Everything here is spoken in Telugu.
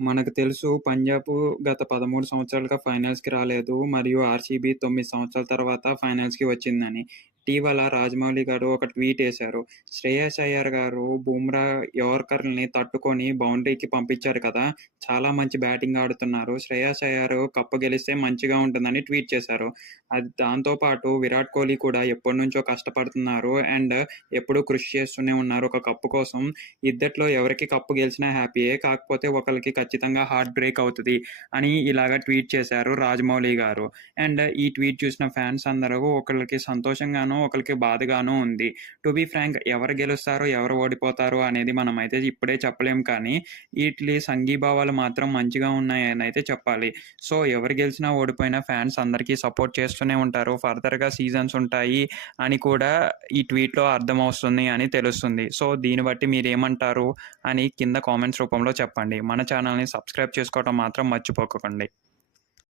మనకు తెలుసు పంజాబు గత 13 సంవత్సరాలుగా ఫైనల్స్‌కి రాలేదు. మరియు ఆర్‌సీబీ 9 సంవత్సరాల తర్వాత ఫైనల్స్‌కి వచ్చిందని. ఇటీవల రాజమౌళి గారు ఒక ట్వీట్ ఎశారు. శ్రేయస్ అయ్యర్ గారు బుమ్రా యార్కర్‌ని తట్టుకొని బౌండరీకి పంపించారు కదా! చాలా మంచి బ్యాటింగ్ ఆడుతున్నారు. శ్రేయస్ అయ్యర్ కప్ గెలిస్తే మంచిగా ఉంటుందని ట్వీట్ చేశారు. దాంతో పాటు విరాట్ కోహ్లీ కూడా ఎప్పటినుంచో కష్టపడుతున్నారు. ఎప్పుడూ కృషి చేస్తూనే ఉన్నారు ఒక కప్ కోసం. ఇద్దట్లో ఎవరికి కప్ గెలిచినా హ్యాపీయే. కాకపోతే ఒకళ్ళకి ఖచ్చితంగా హార్ట్ బ్రేక్ అవుతది అని ఇలాగ ట్వీట్ చేశారు రాజమౌళి గారు. ఈ ట్వీట్ చూసిన ఫ్యాన్స్ అందరూ ఒకళ్ళకి సంతోషంగాను, ఒకళ్ళకి బాధగాను ఉంది. టు బీ ఫ్రాంక్ ఎవరు గెలుస్తారో, ఎవరు ఓడిపోతారో అనేది మనమైతే ఇప్పుడే చెప్పలేం కానీ, ఈట్లి సంఘీభావాలు మాత్రం మంచిగా ఉన్నాయనైతే చెప్పాలి. సో, ఎవరు గెలిచినా, ఓడిపోయినా ఫ్యాన్స్ అందరికీ సపోర్ట్ చేస్తూనే ఉంటారు. ఫర్దర్‌గా సీజన్స్ ఉంటాయి అని కూడా ఈ ట్వీట్‌లో అర్థమవుతుంది అని తెలుస్తుంది. సో, దీన్ని బట్టి మీరేమంటారు అని కింద కామెంట్స్ రూపంలో చెప్పండి. మన ఛానల్‌ని సబ్స్క్రైబ్ చేసుకోవడం మాత్రం మర్చిపోకండి.